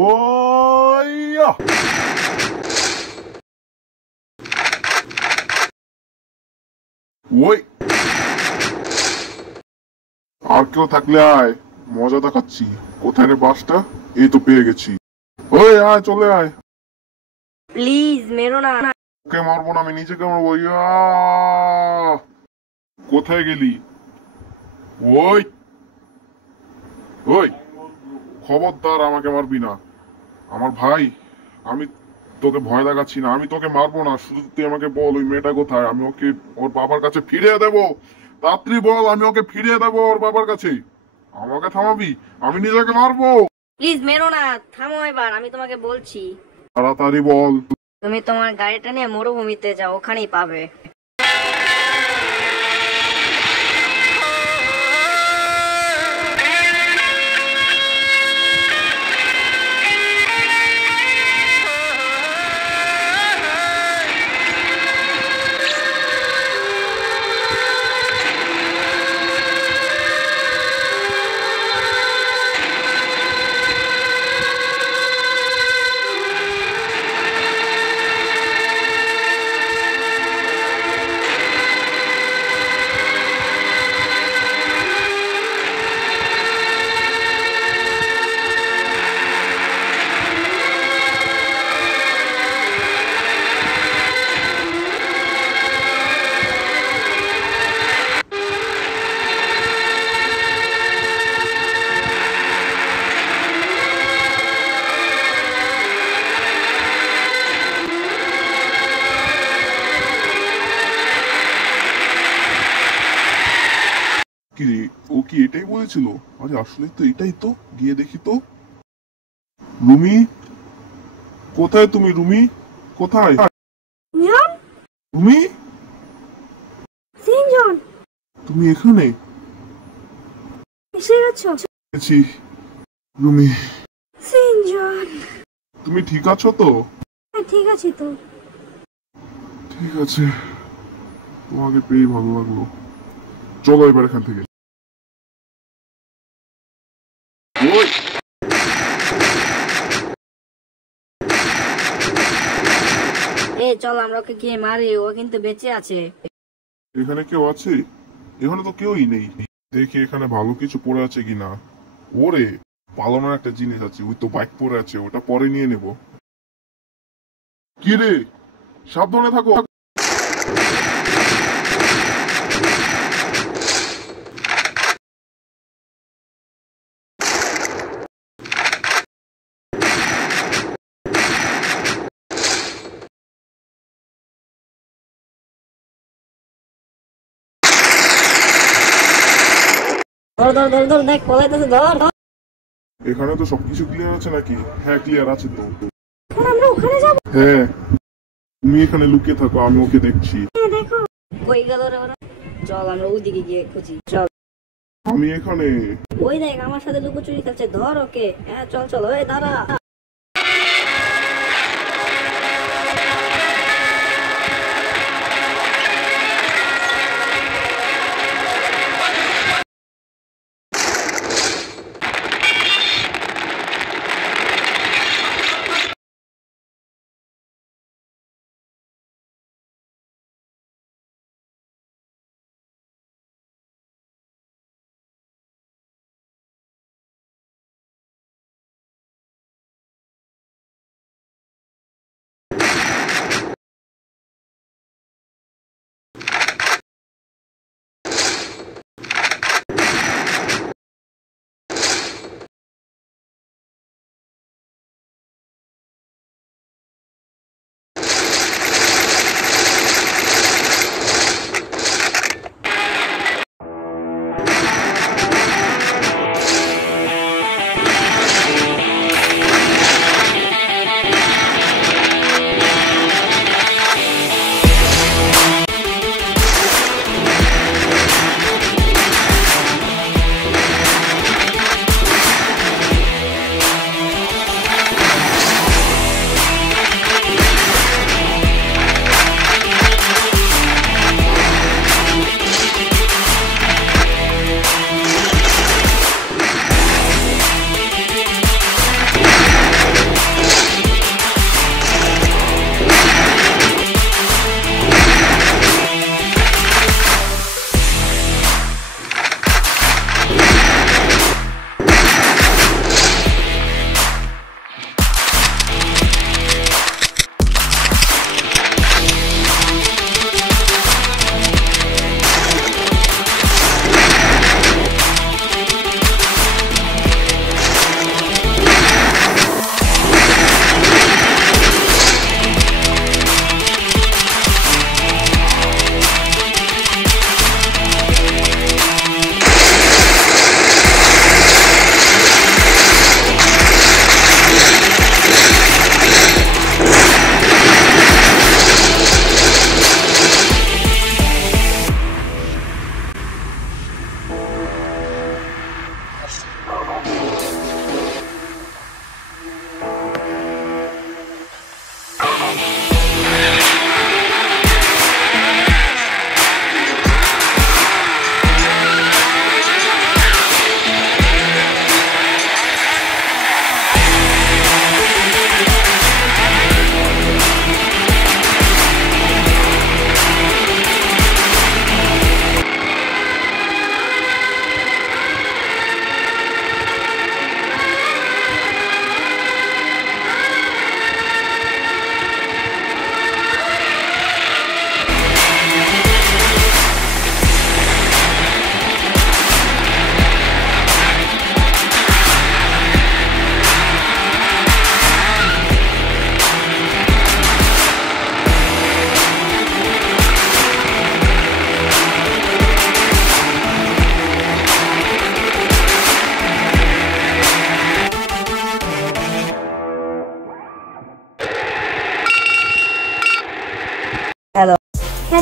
ওইয়া ওই আর কেউ থাকলে আয়, মজা দেখাচ্ছি। কোথায় রে বাসটা? এই তো পেয়ে গেছি। ওই আয়, চলে আয়। প্লিজ মেরো না। ওকে মারবো না, আমি নিজেকে মারবো। ইয়া! কোথায় গেলি? ওই ওই খবরদার আমাকে মারবি না। আমার ভাই, আমি তোকে ভয় দেখাচ্ছি না, আমি তোকে মারবো না। শুধু তুই আমাকে বল ওই মেয়েটা কোথায়, আমি ওকে ওর বাবার কাছে ফিরিয়ে দেবো। তাড়াতাড়ি বল, আমি ওকে ফিরিয়ে দেবো ওর বাবার কাছে। আমাকে থামাবি? আমি নিজেকে মারবো। প্লিজ মেরো না, থামো এবার, আমি তোমাকে বলছি। তাড়াতাড়ি বল। তুমি তোমার গাড়িটা নিয়ে মরুভূমিতে যাও, ওখানেই পাবে। কি রে, ও কি এটাই বলেছিল? আরে আসলে তো এটাই তো। গিয়ে দেখি তো। রুমি, কোথায় তুমি? রুমি কোথায়? জন, রুমি, সিনজন, তুমি এখানে? এসে গেছো? আছি। রুমি, সিনজন, তুমি ঠিক আছো তো? হ্যাঁ ঠিক আছে তো। ঠিক আছে, তোমাকে পেয়ে ভালো লাগলো। চলো এবার এখান থেকে। ওই, চল আমরা ওকে গিয়ে মারি, ও কিন্তু বেঁচে আছে। এখানে কেউ আছে? এখানে তো কেউই নেই। দেখি এখানে ভালো কিছু পড়ে আছে কিনা। ওরে, পালানোর একটা জিনিস আছে। ওই তো বাইক পড়ে আছে, ওটা পরে নিয়ে নেব। কি রে, সাবধানে থাকো। ধর ধর ধর ধর, দেখ পলাইতেছে, ধর। এখানে তো সবকিছু ক্লিয়ার আছে নাকি? হ্যাঁ, ক্লিয়ার আছে তো। এখন আমরা ওখানে যাবো। হ্যাঁ, তুমি এখানে লুকিয়ে থাকো, আমি ওকে দেখছি। হ্যাঁ দেখো, কই গেল রে ওরা। চল আমরা ওইদিকে গিয়ে খুঁজি, চল। আমি এখানে। ওই দেখ আমার সাথে লুকোচুরি খেলছে, ধর ওকে। হ্যাঁ চল চল, ওই দাঁড়া।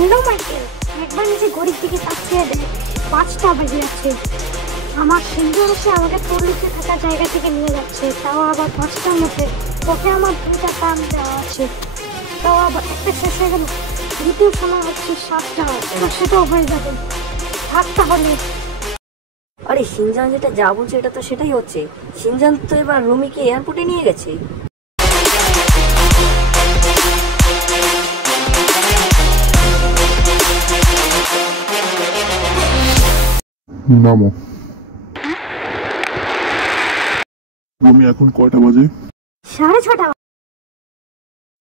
হ্যালো মাইকেল, একবার নিজে ঘড়ির দিকে তাকিয়ে দেখ, 5টা বাজে আছে। আমার সিন্ধু এসে আমাকে তোর লিখে থাকা জায়গা থেকে নিয়ে যাচ্ছে, তাও আবার 5টার মধ্যে। ওকে আমার 2টা টান দেওয়া আছে, তাও আবার একটা শেষ হয়ে গেল। দ্বিতীয় সময় হচ্ছে 7টা, এবার সেটাও হয়ে যাবে। থাক তাহলে। আরে শিনজান যেটা যা বলছে এটা তো সেটাই হচ্ছে। শিনজান তো এবার রুমিকে এয়ারপোর্টে নিয়ে গেছে। নামো। রুমি, এখন কয়টা বাজে? 6:30।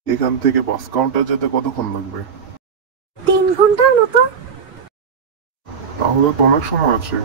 এখান থেকে বাস কাউন্টার যেতে কতক্ষণ লাগবে? 3 ঘন্টার মতো। তাহলে তো অনেক সময় আছে।